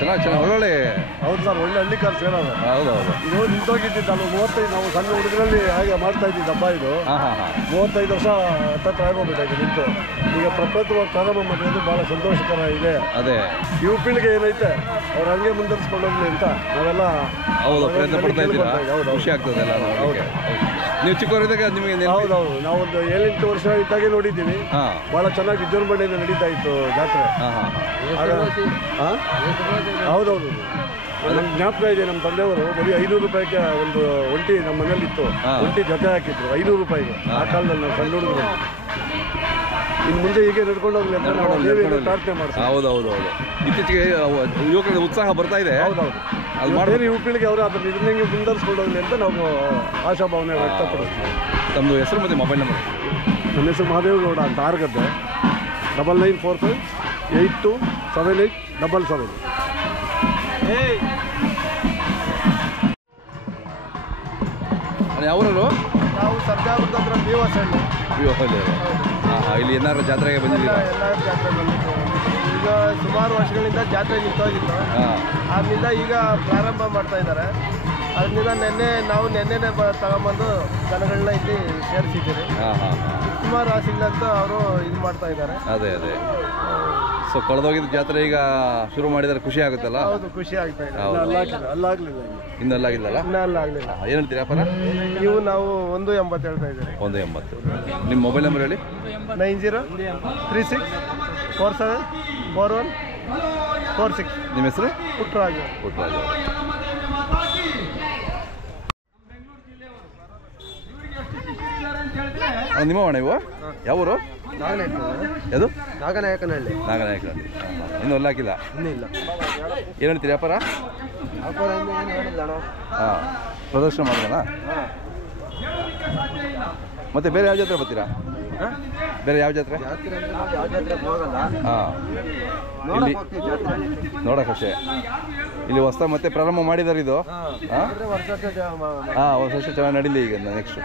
ಚೆನ್ನಾಗಿ ಒಳ್ಳೊಳ್ಳೆ. ಹೌದು ಸರ್, ಒಳ್ಳೆ ಹಳ್ಳಿ ಕಾರ್ ಸೇರೋದು. ಹೌದೌದು. ಇದು ನಿಂತೋಗಿದ್ದಿದ್ದು 35, ನಾವು ಸಣ್ಣ ಹುಡುಗರಲ್ಲಿ ಹಾಗೆ ಮಾಡ್ತಾ ಇದ್ದಿದ್ದು ಹಬ್ಬ ಇದು. 35 ವರ್ಷ ಹತ್ತತ್ರ ಆಗೋಗ್ಬಿಟ್ಟಾಗಿದೆ ನಿಂತು. ಈಗ ಪ್ರಪ್ರಥಮವಾಗಿ ಪ್ರಾರಂಭ ಮಾಡೋದು ಭಾಳ ಸಂತೋಷಕರ ಇದೆ. ಅದೇ ಯುವ ಪೀಳಿಗೆ ಏನೈತೆ ಅವ್ರು ಹಂಗೆ ಮುಂದುವರಿಸ್ಕೊಂಡು ಹೋಗ್ಲಿ ಅಂತ ನಾವೆಲ್ಲ ಪ್ರಯತ್ನ ಪಡ್ತಾ ಇದ್ದೀರಾ. ಖುಷಿ ಆಗ್ತದೆ ಎಲ್ಲ. ಹೌದು, ನೀವು ಚಿಕ್ಕವರಿದ್ದಾಗ ನಿಮಗೆ? ಹೌದೌದು, ನಾವೊಂದು 7-8 ವರ್ಷ ಇದ್ದಾಗೆ ನೋಡಿದ್ದೀವಿ. ಭಾಳ ಚೆನ್ನಾಗಿ ವಿಜೃಂಭಣೆಯಿಂದ ನಡೀತಾ ಇತ್ತು ಜಾತ್ರೆ. ಹೌದೌದು, ನಮ್ಗೆ ಜ್ಞಾಪಕ ಇದೆ. ನಮ್ಮ ತಂದೆಯವರು ಬರೀ 500 ರೂಪಾಯಿಗೆ ಒಂದು ಒಂಟಿ ನಮ್ಮ ಮನೇಲಿತ್ತು. ಒಂಟಿ ಜೊತೆ ಹಾಕಿದ್ರು 500 ರೂಪಾಯಿಗೆ. ಆ ಕಾಲದಲ್ಲಿ ನಾವು ಸಣ್ಣ ಹುಡುಗರು. ಇನ್ನು ಮುಂದೆ ಹೀಗೆ ನಡ್ಕೊಂಡು ಹೋಗ್ಲಿ ಅಂತ ನಾವು ಪ್ರಾರ್ಥನೆ ಮಾಡ್ತೀವಿ. ಹೌದೌದು, ಇತ್ತೀಚೆಗೆ ಯುವಕರಿಗೆ ಉತ್ಸಾಹ ಬರ್ತಾ ಇದೆ. ಹೌದೌದು, ಅದು ಬೇರೆ ಯುವ ಪೀಳಿಗೆ ಅವರು ಅದನ್ನ ಇದನ್ನೇ ಮುಂದುವರಿಸ್ಕೊಂಡು ಹೋಗ್ಲಿ ಅಂತ ನಾವು ಆಶಾಭಾವನೆ ವ್ಯಕ್ತಪಡಿಸ್ತೀವಿ. ತಮ್ಮದು ಹೆಸರು ಮತ್ತು ಮೊಬೈಲ್ ನಂಬರ್? ನನ್ನ ಹೆಸರು ಮಹಾದೇವಗೌಡ ಅಂತ, ಆರ್ಗದ್ದೆ. 9945827877. ಯಾವೂರವರು? ನಾವು ಸರ್ಜಾಪುರದ ಹತ್ರ ಬೀವಸಳ್ಳಿ. ಇಲ್ಲಿ ಏನಾದ್ರು ಜಾತ್ರೆಗೆ ಬಂದಿದ್ದೀರಾ? ಎಲ್ಲರೂ ಜಾತ್ರೆ ಬಂದಿತ್ತು. ಈಗ ಸುಮಾರು ವರ್ಷಗಳಿಂದ ಜಾತ್ರೆ ನಿಂತೋಗಿತ್ತು. ಆದ್ರಿಂದ ಈಗ ಪ್ರಾರಂಭ ಮಾಡ್ತಾ ಇದ್ದಾರೆ. ಅದರಿಂದ ನೆನ್ನೆನೇ ತಗೊಂಬಂದು ಜನಗಳನ್ನ ಇಲ್ಲಿ ಸೇರಿಸಿದ್ದೀರಿ. ಸುಮಾರು ರಾಶಿಗಳಂತೂ ಅವರು ಇದು ಮಾಡ್ತಾ ಇದ್ದಾರೆ. ಅದೇ ಸೊ ಕಳೆದೋಗಿದ್ದ ಜಾತ್ರೆ ಈಗ ಶುರು ಮಾಡಿದರೆ ಖುಷಿ ಆಗುತ್ತಲ್ಲ? ಹೌದು, ಖುಷಿ ಆಗ್ತಾ ಇದೆ. ಅಲ್ಲಾಗಲಿಲ್ಲ, ಇನ್ನೂ ಅಲ್ಲಾಗಿಲ್ಲ. ಏನು ಹೇಳ್ತೀರಿ ವ್ಯಾಪಾರ? ನಾವು 180 ಹೇಳ್ತಾ ಇದ್ದೀರಿ. 180. ನಿಮ್ಮ ಮೊಬೈಲ್ ನಂಬರ್ ಹೇಳಿ. 9036474146. ನಿಮ್ಮ ಹೆಸರು? ಪುಟ್ಟರಾಜು. ನಿಮ್ಮವಣ್ಣ ಇವು? ಯಾವ ಊರು? ಯಾವುದು? ನಾಗನಾಯಕನಹಳ್ಳಿ. ಇನ್ನೂ ಅಲ್ಲಾಕಿಲ್ಲ? ಇನ್ನೂ ಇಲ್ಲ. ಏನು ಹೇಳ್ತೀರಿ ವ್ಯಾಪಾರ? ಪ್ರದರ್ಶನ ಮಾಡೋಣ. ಮತ್ತೆ ಬೇರೆ ಯಾವ ಜಾತ್ರೆ ಬರ್ತೀರಾ? ಬೇರೆ ಯಾವ ಜಾತ್ರೆ? ಇಲ್ಲಿ ನೋಡೋಕಷ್ಟೇ. ಇಲ್ಲಿ ಹೊಸ ಮತ್ತೆ ಪ್ರಾರಂಭ ಮಾಡಿದಾರೆ ಇದು. ಒಂದು ವರ್ಷ ಚೆನ್ನಾಗಿ ನಡೀಲಿ ಈಗ ನೆಕ್ಸ್ಟ್.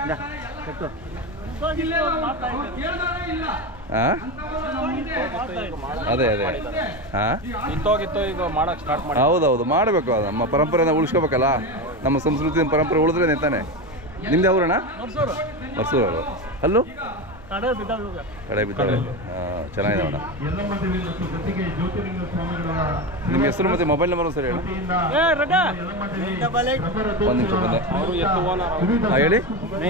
ಅದೇ ಹೌದೌದು, ಮಾಡಬೇಕು. ನಮ್ಮ ಪರಂಪರೆನ ಉಳಿಸ್ಕೋಬೇಕಲ್ಲ. ನಮ್ಮ ಸಂಸ್ಕೃತಿ ಪರಂಪರೆ ಉಳಿದ್ರೆ ತಾನೆ. ನಿಮ್ದು ಯಾವ್ರಣ್ಣ? ಮರ್ಸೂರವರು. ಅಲ್ಲೂ ಕಡೆ ಬಿದ್ದಾಳೆ. ಚೆನ್ನಾಗಿದೆ ಅಣ್ಣ. ನಿಮ್ಮ ಹೆಸರು ಮತ್ತು ಮೊಬೈಲ್ ನಂಬರ್ ಸರಿ ಹೇಳಿ. ಒಂದು ನಿಮಿಷ ಬಂದೆ. ಹೇಳಿ.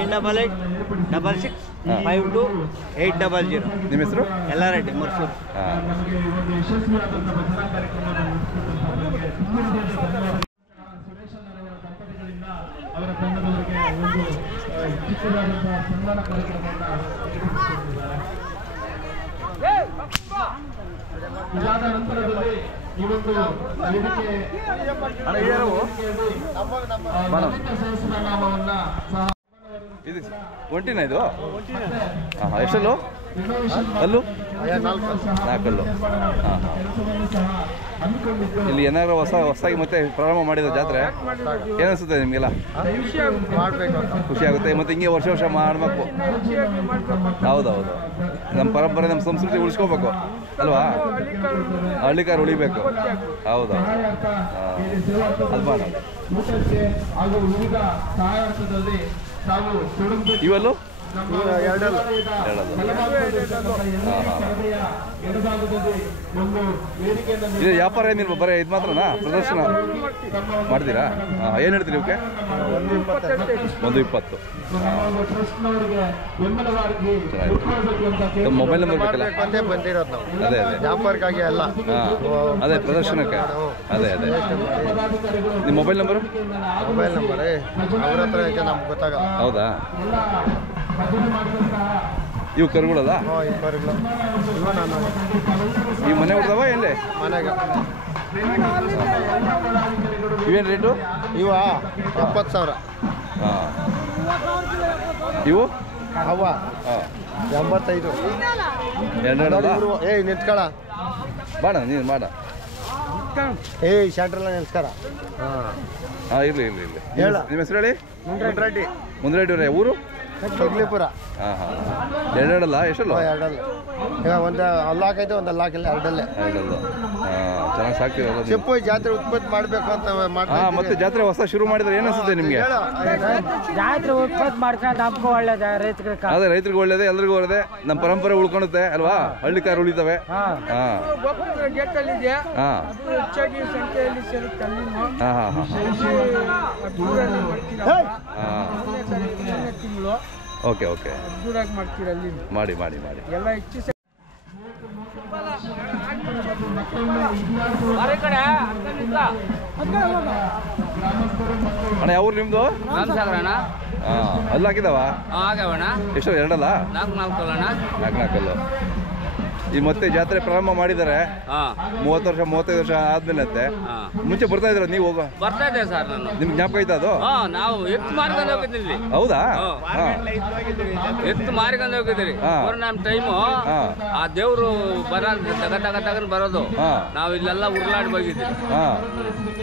98665280. ನಿಮ್ಮ ಹೆಸರು? ಎಲ್ಲಾರೆಡ್ಡಿ, ಮರ್ಸೂರು. ಅವರ ತಂಡದವರಿಗೆ ಒಂದು ಚಿಕ್ಕದಾದಂತಹ ಸನ್ಮಾನ ಕಾರ್ಯಕ್ರಮವನ್ನು ಇದಾದ ನಂತರದಲ್ಲಿ ಈ ಒಂದು ವೇದಿಕೆ ಸಹಸ್ರನಾಮವನ್ನ ಸಹ ಇದು ಒಂಟಿನ ಇದು? ಎಷ್ಟಲ್ಲೂ? ಅಲ್ಲೂ 4 ಇಲ್ಲಿ ಏನಾದ್ರು ಹೊಸದಾಗಿ ಮತ್ತೆ ಪ್ರಾರಂಭ ಮಾಡಿದ ಜಾತ್ರೆ ಏನಿಸುತ್ತೆ ನಿಮಗೆಲ್ಲ? ಖುಷಿ ಆಗುತ್ತೆ. ಮತ್ತೆ ಹಿಂಗೆ ವರ್ಷ ಮಾಡಬೇಕು. ಹೌದೌದು, ನಮ್ಮ ಪರಂಪರೆ ನಮ್ಮ ಸಂಸ್ಕೃತಿ ಉಳಿಸ್ಕೋಬೇಕು ಅಲ್ವಾ? ಹಳ್ಳಿಕಾರ ಉಳಿಬೇಕು. ಹೌದೌದು, ಅದು ಮಾಡೋದು. ಊಟಕ್ಕೆ ಹಾಗೂ ವಿವಿಧ ಸಹಾಯಾರ್ಥದಲ್ಲಿ ತಾವು ಇವೆಲ್ಲೂ ಎರಡಲ್ಲ. ಇದು ವ್ಯಾಪಾರ ಏನಿಲ್ವ, ಬರೀ ಇದು ಮಾತ್ರನಾ ಪ್ರದರ್ಶನ ಮಾಡ್ತೀರಾ? ಏನು ಹೇಳ್ತೀರಿ ಇವಕ್ಕೆ? 120. ಚೆನ್ನಾಗಿದೆ. ಮೊಬೈಲ್ ನಂಬರ್ ಬೇಕಲ್ಲ? ಬಂದಿರೋದು ನಾವು. ಅದೇ ಅದೇ ವ್ಯಾಪಾರಕ್ಕಾಗಿ ಅಲ್ಲ. ಅದೇ ಪ್ರದರ್ಶನಕ್ಕೆ. ಅದೇ ಅದೇ. ನಿಮ್ಮ ಮೊಬೈಲ್ ನಂಬರು? ಮೊಬೈಲ್ ನಂಬರ್ ಅವ್ರ ಹತ್ರ ಐತೆ, ನಮ್ಗೆ ಗೊತ್ತಾಗಲ್ಲ. ಹೌದಾ? ಇವು ಕರುಗಳಲ್ಲ? ಈ ಮನೆ ಹೊಡೆದವ ಎಲ್ಲಿ? ಮನೆಗೆ. ಇವೇನು ರೇಟು? ಇವ 70,000. ಹಾಂ. ಇವು ಅವ 85. ಎರಡೆರಡಲ್ಲ? ಏಯ್ ನಿಂತ್ಕೊಳ. ಬಾಡ ನೀನು ಮಾಡ. ಏಯ್ ಸೆಂಟ್ರಲ್ಲ ನಿಲ್ಸ್ಕರ. ಹಾಂ ಇರಲಿ ಇರಲಿ ಇರಲಿ. ಹೇಳ. ನಿಮ್ಮ ಹೆಸರು ಹೇಳಿ? ಮುಂಡ್ರೆಡ್ಡಿ. ಮುಂದ್ರೆಡ್ಡಿ ಊರು? ತೊಗ್ಲಿಪುರ. ಹಾಂ ಹಾಂ. ಎರಡೆರಡಲ್ಲ? ಎಷ್ಟಲ್ಲ? ಎರಡಲ್ಲ. ಈಗ ಒಂದು ಅಲ್ಲಾಕೈತೆ, ಒಂದು ಅಲ್ಲಾಕಿಲ್ಲ, ಎರಡಲ್ಲೇ. ಎರಡಲ್ಲ. ಹಾಂ, ಚೆನ್ನಾಗಿ ಸಾಕ್ತೀರಲ್ಲ ನೀವು. ಚಿಪ್ಪು ಜಾತ್ರೆ ಉತ್ಪತ್ತಿ ಮಾಡಬೇಕು ಅಂತ ಮಾಡ್ತಾ ಹಾಂ, ಮತ್ತೆ ಜಾತ್ರೆ ಹೊಸ ಶುರು ಮಾಡಿದ್ರೆ ಏನು ಅನಿಸುತ್ತೆ ನಿಮಗೆ? ಜಾತ್ರೆ ಉತ್ಪತ್ತಿ ಮಾಡ್ಕೊಂಡು ನಮ್ಗೂ ಒಳ್ಳೇದು, ರೈತರಿಗೆ. ಅದೇ ರೈತರಿಗೂ ಒಳ್ಳೇದೇ, ಎಲ್ರಿಗೂ ಒಳ್ಳೇದೇ. ನಮ್ಮ ಪರಂಪರೆ ಉಳ್ಕೊಳುತ್ತೆ ಅಲ್ವಾ? ಹಳ್ಳಿಕಾರ ಉಳಿತವೆ. ಹಾಂ ಹಾಂ ಹಾಂ ಓಕೆ ಓಕೆ. ಮಾಡಿ ಮಾಡಿ ಮಾಡಿ. ಅಣ್ಣ ಯಾವ್ರು ನಿಮ್ದು? ರಾಮಸಾಗರಣ್ಣ. ಹಾಂ, ಅಲ್ಲಿ ಹಾಕಿದಾವ? ಆಗವಣ್ಣ. ಎಷ್ಟು? ಎರಡಲ್ಲ? 4 ಅಣ್ಣ. 4 ಈ ಮತ್ತೆ ಜಾತ್ರೆ ಪ್ರಾರಂಭ ಮಾಡಿದ್ದಾರೆ. 30 ವರ್ಷ 35 ವರ್ಷ ಆದ್ಮೇಲೆ ಅಂತೆ. ಮುಂಚೆ ಬರ್ತಾ ಇದ್ರ ನೀವು? ಹೋಗೋ ಬರ್ತಾ ಇದೆ ಸರ್ ನಾನು. ನಿಮ್ಗೆ ಜ್ಞಾಪಕ ಐತಾ ಅದು? ನಾವು ಎತ್ತು ಮಾರ್ಕೊಂಡು ಹೋಗಿದ್ದೀವಿ. ಹೌದಾ? ಎತ್ತು ಮಾರ್ಕೊಂಡು ಹೋಗಿದ್ದೀರಿ. ನಮ್ಮ ಟೈಮು ಆ ದೇವ್ರು ತಗೊಂಡ್ ಬರೋದು. ನಾವು ಇಲ್ಲೆಲ್ಲ ಉರುಳಾಡಿ ಹೋಗಿದ್ದೀವಿ.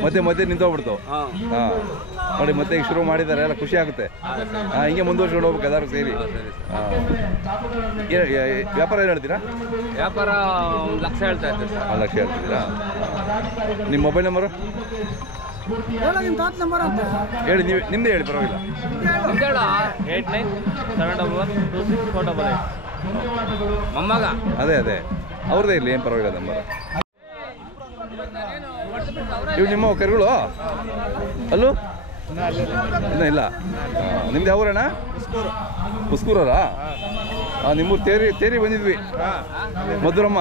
ಮತ್ತೆ ಮತ್ತೆ ನಿಂತೋಗ್ಬಿಡ್ತು. ನೋಡಿ ಮತ್ತೆ ಈಗ ಶುರು ಮಾಡಿದ್ದಾರೆ, ಎಲ್ಲ ಖುಷಿ ಆಗುತ್ತೆ. ಹಿಂಗೆ ಮುಂದುವರ್ಸ್ಕೊಂಡು ಹೋಗ್ಬೇಕು ಎಲ್ಲರೂ ಸೇರಿ. ವ್ಯಾಪಾರ ಏನು ಹೇಳ್ತೀರಾ? ವ್ಯಾಪಾರ 1 ಲಕ್ಷ ಹೇಳ್ತಾ ಇದ್ದೀವಿ ಸರ್. 1 ಲಕ್ಷ ಹೇಳ್ತಿದ್ದೀರಾ? ನಿಮ್ಮ ಮೊಬೈಲ್ ನಂಬರು ಹೇಳಿ, ನೀವು ನಿಮ್ಮದೇ ಹೇಳಿ, ಪರವಾಗಿಲ್ಲ. 89712648. ಮೊಮ್ಮಗ. ಅದೇ ಅದೇ ಅವ್ರದ್ದೇ ಇರಲಿ, ಏನು ಪರವಾಗಿಲ್ಲ ನಂಬರ್. ಇವು ನಿಮ್ಮ ಕರುಗಳು ಅಲ್ಲೂ ಇನ್ನೂ ಇಲ್ಲ? ನಿಮ್ದು ಯಾವೂರಣ್ಣ? ಉಸ್ಕೂರಲ್ಲ? ನಿಮ್ಮೂರು ತೇರಿ ಬಂದಿದ್ವಿ, ಮಧುರಮ್ಮ.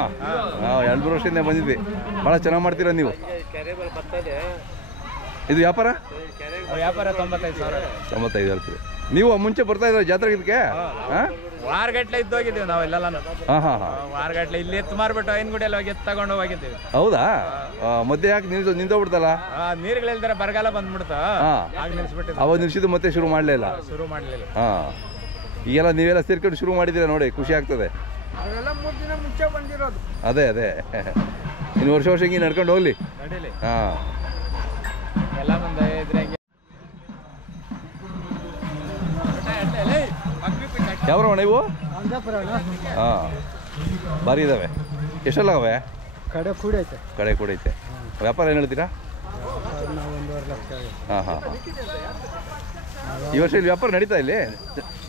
2-3 ವರ್ಷದಿಂದ ಬಂದಿದ್ವಿ. ಭಾಳ ಚೆನ್ನಾಗಿ ಮಾಡ್ತೀರಾ ನೀವು. ಇದು ವ್ಯಾಪಾರ? 95 ಹೇಳ್ತೀವಿ. ನೀವು ಮುಂಚೆ ಬರ್ತಾ ಇದ್ರೆ ಜಾತ್ರೆಗೆ ಇದಕ್ಕೆ? ವಾರಗಟ್ಲೆ ಇದ್ದೋಗಿದ್ದೀವಿ ನಾವು ಇಲ್ಲೆಲ್ಲ. ವಾರಗಟ್ಲೆ ಇಲ್ಲಿ ಎತ್ತು ಮಾರ್ಬಿಟ್ಟು ಐನ್ಗುಡಿಯಲ್ಲಿ ಹೋಗಿ ಎತ್ತು ತಗೊಂಡು ಹೋಗಿದ್ದೀವಿ. ಹೌದಾ? ಮಧ್ಯೆ ಯಾಕೆ ನಿಂತೋಗ್ಬಿಡ್ತಲ್ಲ? ನೀರುಗಳಿಲ್ದರೆ ಬರಗಾಲ ಬಂದ್ಬಿಡ್ತಾ ನಿಲ್ಸ್ಬಿಟ್ಟಿದ್ವಿ. ಅವಾಗ ನಿಲ್ಸಿದ್ದು ಮತ್ತೆ ಶುರು ಮಾಡಲಿಲ್ಲ? ಶುರು ಮಾಡಲಿಲ್ಲ. ಈಗೆಲ್ಲ ನೀವೆಲ್ಲ ಸೇರ್ಕೊಂಡು ಶುರು ಮಾಡಿದ್ದೀರಾ ನೋಡಿ, ಖುಷಿ ಆಗ್ತದೆ. ಅದೇ ಅದೇ, ಇನ್ನು ವರ್ಷ ಹಿಂಗೆ ನಡ್ಕೊಂಡು ಹೋಗ್ಲಿ. ಹಾಂ, ಎಲ್ಲ ಮುಂದೆ ಇದ್ರೆ ಯಾವ್ರವ ನೀವು? ಹಾಂ, ಭಾರಿ ಇದ್ದಾವೆ. ಎಷ್ಟೆಲ್ಲ ಅವೆ? ಕಡೆ ಕೂಡೈತೆ. ಕಡೆ ಕೂಡೈತೆ. ವ್ಯಾಪಾರ ಏನು ಹೇಳ್ತೀರಾ? ಹಾಂ ಹಾಂ ಹಾಂ. ಈ ವರ್ಷ ಇಲ್ಲಿ ವ್ಯಾಪಾರ ನಡೀತಾ ಇಲ್ಲಿ?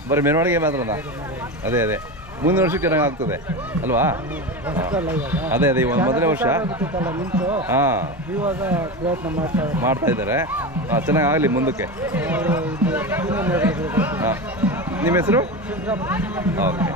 ಬರೀ ಮೆರವಣಿಗೆ ಮಾತ್ರನಾ? ಅದೇ ಅದೇ, ಮುಂದಿನ ವರ್ಷಕ್ಕೆ ಚೆನ್ನಾಗಿ ಆಗ್ತದೆ ಅಲ್ವಾ? ಅದೇ ಅದೇ, ಒಂದು ಮೊದಲನೇ ವರ್ಷ. ಹಾಂ, ಮಾಡ್ತಾ ಇದ್ದಾರೆ. ಚೆನ್ನಾಗಿ ಆಗಲಿ ಮುಂದಕ್ಕೆ. ಹಾಂ, ನಿಮ್ಮ ಹೆಸರು? ಓಕೆ.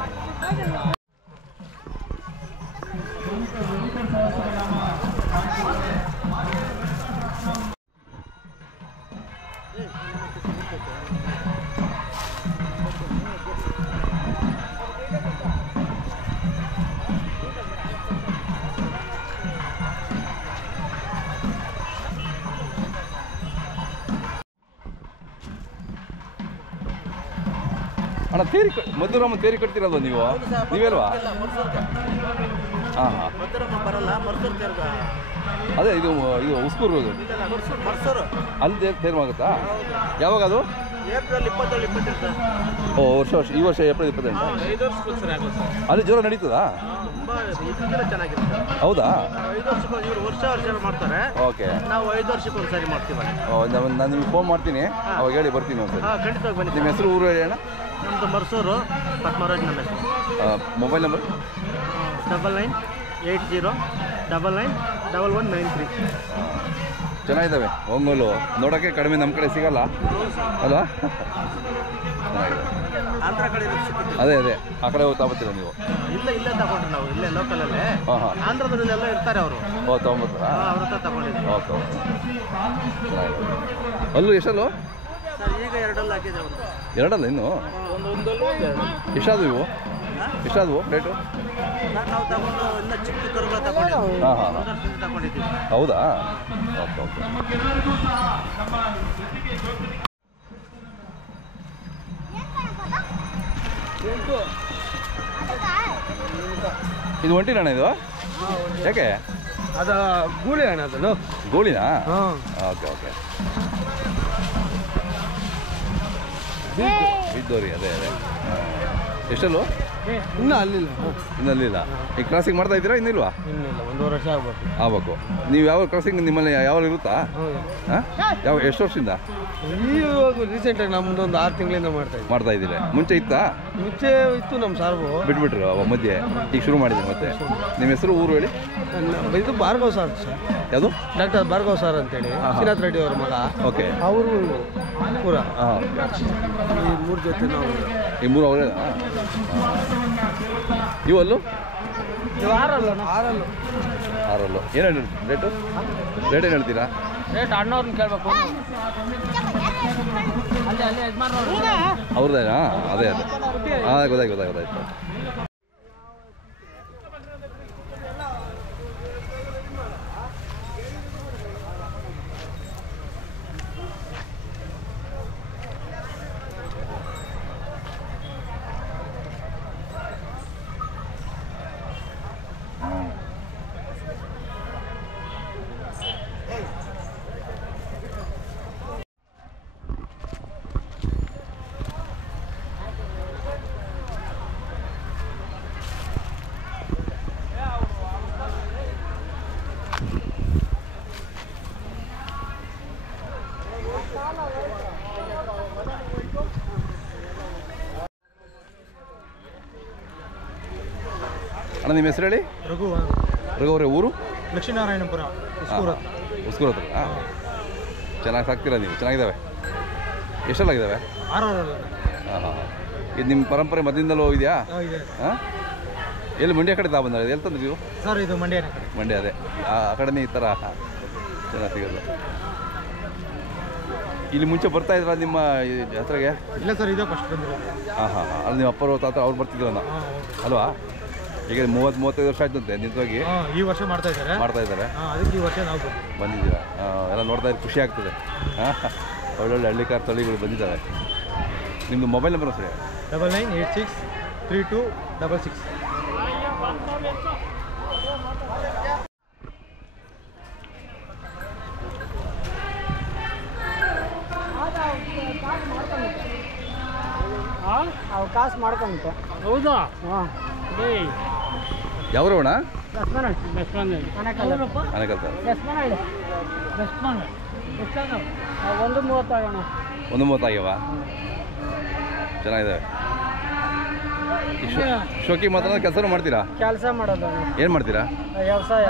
ಅಣ್ಣ, ಮಧುರಮ್ಮ ತೇರಿ ಕಟ್ತೀರಲ್ವ ನೀವು? ನೀವೇಲ್ವಾ? ಹಾಂ ಹಾಂ, ಅದೇ ಇದು ಉಸ್ಕೂರು ಅಲ್ಲಿ ತೇರು ಆಗುತ್ತಾ? ಯಾವಾಗ ಅದು? ಓ, ವರ್ಷ ಈ ವರ್ಷ ಏಪ್ರಿಲ್ 28. ಅಲ್ಲಿ ಜೋರ ನಡೀತದಾ? ಹೌದಾ? ಓಕೆ. ವರ್ಷ ಮಾಡ್ತೀವಿ. ನಾನು ನಿಮ್ಗೆ ಫೋನ್ ಮಾಡ್ತೀನಿ, ಅವಾಗ ಹೇಳಿ ಬರ್ತೀನಿ ಒಂದ್ಸರಿ. ನಿಮ್ಮ ಹೆಸರು, ಊರು ಹೇಳಿ ಅಣ್ಣ? ನಮ್ಮದು ಮರ್ಸೂರು ಪದ್ಮರಾಜ್ ನಮ್ಮ ಹೆಸರು. Mobile number 9989991193. ಚೆನ್ನಾಗಿದ್ದಾವೆ ಒಂಗೋಲು ನೋಡೋಕ್ಕೆ ಕಡಿಮೆ ನಮ್ಮ ಕಡೆ ಸಿಗಲ್ಲ ಅಲ್ವಾ? ಚೆನ್ನಾಗಿದೆ. ಆಂಧ್ರ ಕಡೆ ಅದೇ ಆ ಕಡೆ ತಗೋತೀರ ನೀವು? ಇಲ್ಲೇ ತಗೊಂಡ್ರಿ ನಾವು, ಇಲ್ಲೇ ಲೋಕಲಲ್ಲೇ. ಆಂಧ್ರದಲ್ಲೆಲ್ಲ ಇರ್ತಾರೆ ಅವರು. ತೊಗೊಂಬತ್ತಾ? ಅವ್ರ ಹತ್ರ ತಗೊಂಡಿದ್ವಿ. ಓಕೆ ಚೆನ್ನಾಗಿದೆ. ಅಲ್ಲೂ ಎಷ್ಟಲ್ಲೂ? ಈಗ 2 ಹಾಕಿದೆ. ಎರಡಲ್ಲ ಇನ್ನು ಎಷ್ಟಾದವು ಇವು? ಎಷ್ಟಾದವು ರೇಟು? ನಾವು ತಗೊಂಡು ಇನ್ನು ಚಿಕ್ಕ ಕರುಗಳು ತಗೊಂಡಿದ್ದೀವಿ. ತಗೊಂಡಿದ್ದೀವಿ. ಹೌದಾ? ಓಕೆ ಇದು ಒಂಟಿನಣ್ಣ ಇದು? ಯಾಕೆ? ಅದು ಗೂಳಿ ಅಣ್ಣ, ಅದನ್ನು ಗೋಳಿನಾ? ಓಕೆ ಬಿದ್ದೋರಿ. ಅದೇ ಎಷ್ಟಲ್ಲೂ? ಇನ್ನೂ ಅಲ್ಲಿಲ್ಲ. ಇನ್ನಲ್ಲಿಲ್ಲ. ಈಗ ಕ್ರಾಸಿಂಗ್ ಮಾಡ್ತಾ ಇದ್ದೀರಾ ಇನ್ನಿಲ್ವಾ? ಇನ್ನಿಲ್ಲ, 1 ವರ್ಷ ಆಗ್ಬೇಕು. ನೀವು ಯಾವ ಕ್ರಾಸಿಂಗ್ ನಿಮ್ಮಲ್ಲಿ ಯಾವಾಗ ಇರುತ್ತಾ? ಎಷ್ಟು ವರ್ಷದಿಂದ? ಇವಾಗ ರೀಸೆಂಟಾಗಿ ನಮ್ದು ಒಂದು 6 ತಿಂಗಳಿಂದ ಮಾಡ್ತಾ ಇದ್ದೀರಿ. ಮುಂಚೆ ಇತ್ತಾ? ಮುಂಚೆ ಇತ್ತು ನಮ್ಮ ಸಾರ್ವು, ಬಿಟ್ಬಿಟ್ರು ಮಧ್ಯೆ. ಈಗ ಶುರು ಮಾಡಿದ್ರಿ ಮತ್ತೆ? ನಿಮ್ಮ ಹೆಸರು ಊರು ಹೇಳಿ? ಇದು ಭಾರ್ಗವ್ ಸರ್. ಯಾವುದು? ಡಾಕ್ಟರ್ ಭಾರ್ಗವ್ ಸರ್ ಅಂತೇಳಿ, ಶ್ರೀನಾಥ್ ರೆಡ್ಡಿ ಅವ್ರ ಮಗ. ಓಕೆ. ಅವರು ಪೂರ ಹಾಂ. ಈ 3 ಜೊತೆ ನಾವು. ಈ 3 ಅವರೇ? ಇವಲ್ಲೂ? 6 ಏನು ರೇಟು? ರೇಟ್ ಏನು ಹೇಳ್ತೀರಾ? ರೇಟ್ ಅಣ್ಣವ್ರನ್ನ ಕೇಳಬೇಕು. ಅವ್ರದ್ದೇನಾ? ಅದೇ ಗೊತ್ತಾಯ್ತು. ಅಣ್ಣ ನಿಮ್ಮ ಹೆಸರು ಹೇಳಿ? ರಘುವರೇ. ಊರು? ಲಕ್ಷ್ಮೀನಾರಾಯಣಪುರ, ಉಸ್ಕೂರ್ ಹತ್ರ. ಚೆನ್ನಾಗಿ ಸಾಕ್ತೀರಾ ನೀವು? ಚೆನ್ನಾಗಿದ್ದಾವೆ. ಎಷ್ಟೆಲ್ಲಾಗಿದ್ದಾವೆ? 6. ಹಾಂ. ಇದು ನಿಮ್ಮ ಪರಂಪರೆ ಮೊದಲಿಂದಲೂ ಇದೆಯಾ? ಹಾಂ. ಎಲ್ಲಿ ಮಂಡ್ಯ ಕಡೆ ಬಂದ? ಎಲ್ಲಿ ತಂದ್ರಿ ನೀವು? ಸರ್ ಇದು ಮಂಡ್ಯ. ಅದೇ ಆ ಕಡೆನೇ ಈ ಥರ ಚೆನ್ನಾಗಿ ಸಿಗೋದು. ಇಲ್ಲಿ ಮುಂಚೆ ಬರ್ತಾ ಇದ್ರ ನಿಮ್ಮ ಜಾತ್ರೆಗೆ? ಇಲ್ಲ ಸರ್, ಇದೇ ಫಸ್ಟ್ ಬಂದಿರೋದು. ಹಾಂ. ಅಲ್ಲಿ ನಿಮ್ಮ ಅಪ್ಪರು ತಾತ ಅವ್ರು ಬರ್ತಿದ್ರಲ್ಲ ಅಲ್ವಾ? ಈಗ 30-35 ವರ್ಷ ಆಯ್ತಂತೆ ನಿಂತೋಗಿ. ಈ ವರ್ಷ ಮಾಡ್ತಾ ಇದ್ದಾರೆ. ಅದಕ್ಕೆ ಈ ವರ್ಷ ನಾವು ಬಂದಿದ್ದೀರಾ? ಎಲ್ಲ ನೋಡ್ತಾ ಇದ್ರೆ ಖುಷಿ ಆಗ್ತದೆ. ಒಳ್ಳೊಳ್ಳೆ ಹಳ್ಳಿಕಾರ್ ತಳಿಗಳು ಬಂದಿದ್ದಾವೆ. ನಿಮ್ಮದು ಮೊಬೈಲ್ ನಂಬರ್ ಸರಿ? 99863266. ಅವಕಾಶ ಮಾಡ್ಕೊಂಬಿಟ್ಟು. ಹೌದಾ? ಹಾಂ. ಯಾವ ಅಣ್ಣ? ಅನೇಕಲ್ 130 ಅಣ್ಣ. 130 ಆಗ್ಯಾವ? ಚೆನ್ನಾಗಿದ್ದಾವೆ. ಶೋಕಿ ಮಾತ್ರ ಕೆಲಸ ಮಾಡ್ತೀರಾ? ಕೆಲಸ ಮಾಡೋದು. ಏನು ಮಾಡ್ತೀರಾ? ವ್ಯವಸಾಯ.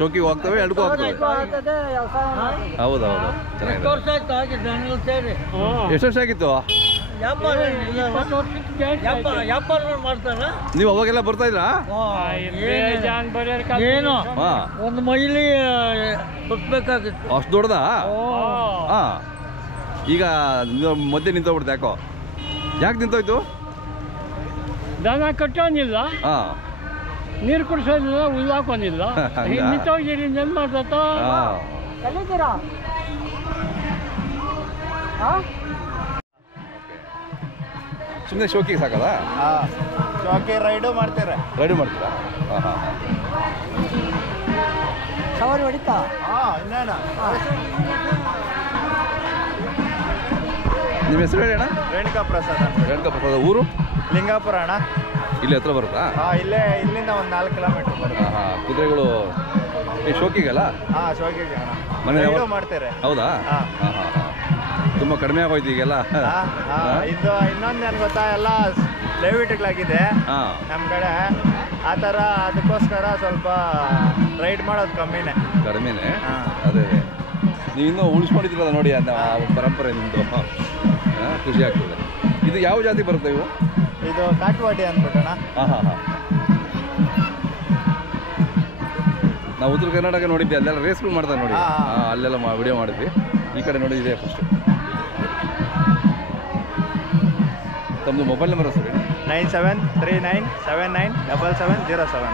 ಶೋಕಿಗೆ ಹೋಗ್ತವೆ, ಎರಡಕ್ಕೂ ಹೋಗ್ತವೆ. ಹೌದು. ಚೆನ್ನಾಗಿದೆ. ಎಷ್ಟು ವರ್ಷ ಆಗಿತ್ತು ನೀವು ಅವಾಗೆಲ್ಲ ಬರ್ತಾ ಇದ್ರಾ? ಏನು ಹಾಂ. ಒಂದು ಮೈಲಿ ಸುತ್ತಬೇಕಾಗಿತ್ತು. ಅಷ್ಟು ದೊಡ್ಡದಾ? ಹಾಂ. ಈಗ ಮಧ್ಯೆ ನಿಂತೋಗ್ಬಿಡ್ತು. ಯಾಕೆ ನಿಂತೋಯ್ತು? ದನ ಕಟ್ಟೋನಿಲ್ಲ, ಹಾಂ. ನೀರು ಕುಡಿಸೋದಿಲ್ಲ, ಹುಲ್ಲು ಹಾಕೋನಿಲ್ಲ. ನಿಂತೋಗಿರಿ, ಏನು ಮಾಡ್ತಾ ಕಲಿತೀರಾ? ಸುಮ್ಮನೆ ಶೋಕಿಗೆ ಸಾಕಲ್ಲ? ಶೋಕಿ ರೈಡು ಮಾಡ್ತೀರಾ? ಹಾಂ. ಸವಾರಿ ಹೊಡಿತಾ? ಇನ್ನೇನ. ನಿಮ್ಮ ಹೆಸರು ಹೇಳಿ ಅಣ್ಣ? ರೇಣುಕಾ ಪ್ರಸಾದ್. ಊರು? ಲಿಂಗಾಪುರ ಅಣ್ಣ. ಇಲ್ಲಿ ಹತ್ರ ಬರುತ್ತಾ? ಇಲ್ಲಿಂದ ಒಂದು 4 ಕಿಲೋಮೀಟರ್ ಬರುತ್ತೆ. ಹಾಂ. ಕುದುರೆಗಳು ಈ ಶೋಕಿಗಲ್ಲ? ಶೋಕಿಗೆ ಅಣ್ಣ. ಮನೆ ಮಾಡ್ತಾರೆ. ಹೌದಾ? ಹಾಂ. ತುಂಬ ಕಡಿಮೆ ಆಗೋಯ್ತು ಈಗೆಲ್ಲ. ಇದು ಇನ್ನೊಂದು ಏನು ಗೊತ್ತಾ, ಎಲ್ಲ ದಯವಿಟ್ಟುಗಳಾಗಿದೆ ನಮ್ಮ ಕಡೆ ಆ ಥರ. ಅದಕ್ಕೋಸ್ಕರ ಸ್ವಲ್ಪ ರೈಡ್ ಮಾಡೋದು ಕಮ್ಮಿನೇ. ಅದೇ ನೀವು ಇನ್ನೂ ಉಳಿಸ್ಕೊಂಡಿದ್ದೀರಲ್ಲ ನೋಡಿ ಅಂತ ಪರಂಪರೆ ನಿಮ್ಮದು. ಖುಷಿ ಆಗ್ತದೆ. ಇದು ಯಾವ ಜಾತಿ ಬರುತ್ತೆ ಇವು? ಇದು ಕಾಟ್ವಾಡಿ ಅಂದ್ಬಿಟ್ಟಣ. ನಾವು ಉತ್ತರ ಕರ್ನಾಟಕ ನೋಡಿದ್ವಿ, ಅಲ್ಲೆಲ್ಲ ರೇಸ್ಗಳು ಮಾಡ್ತಾರೆ ನೋಡಿ. ಅಲ್ಲೆಲ್ಲ ವಿಡಿಯೋ ಮಾಡಿದ್ವಿ. ಈ ಕಡೆ ನೋಡಿ ಇದೆ ಫಸ್ಟ್. ತಮ್ಮದು ಮೊಬೈಲ್ ನಂಬರ್ ಸರ್? 9739797707.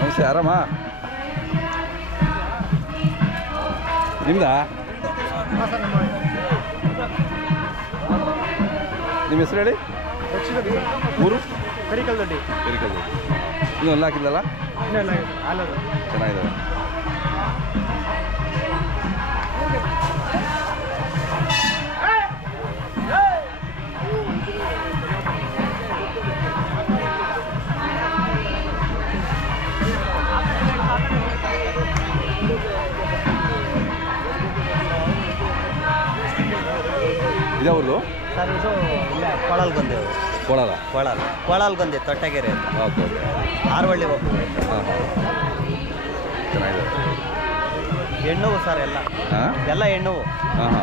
ನಮಸ್ತೆ, ಆರಾಮ? ನಿಮ್ದಾ? ನಿಮ್ಮ ಹೆಸರು ಹೇಳಿ. ಊರು? ಕರಿಕಲ್ದೊಡ್ಡಿ. ಇನ್ನೂ ಎಲ್ಲ ಹಾಕಿಲ್ಲಲ್ಲ? ಚೆನ್ನಾಗಿದೆ. ಇದಾವರು ಸರ್ ಇದು ಇಲ್ಲೇ ಕೊಳಲ್ಗೊಂದೆ. ಕೊಳಲ್ಗೊಂದೆ ತೊಟ್ಟಗೆರೆ. Okay okay. ಆರವಳ್ಳಿ ಹೋಗ್ತೀವಿ. ಚೆನ್ನಾಗಿದೆ. ಹೆಣ್ಣುವು ಸರ್ ಎಲ್ಲ. ಎಲ್ಲ ಹೆಣ್ಣುವು. ಹಾಂ.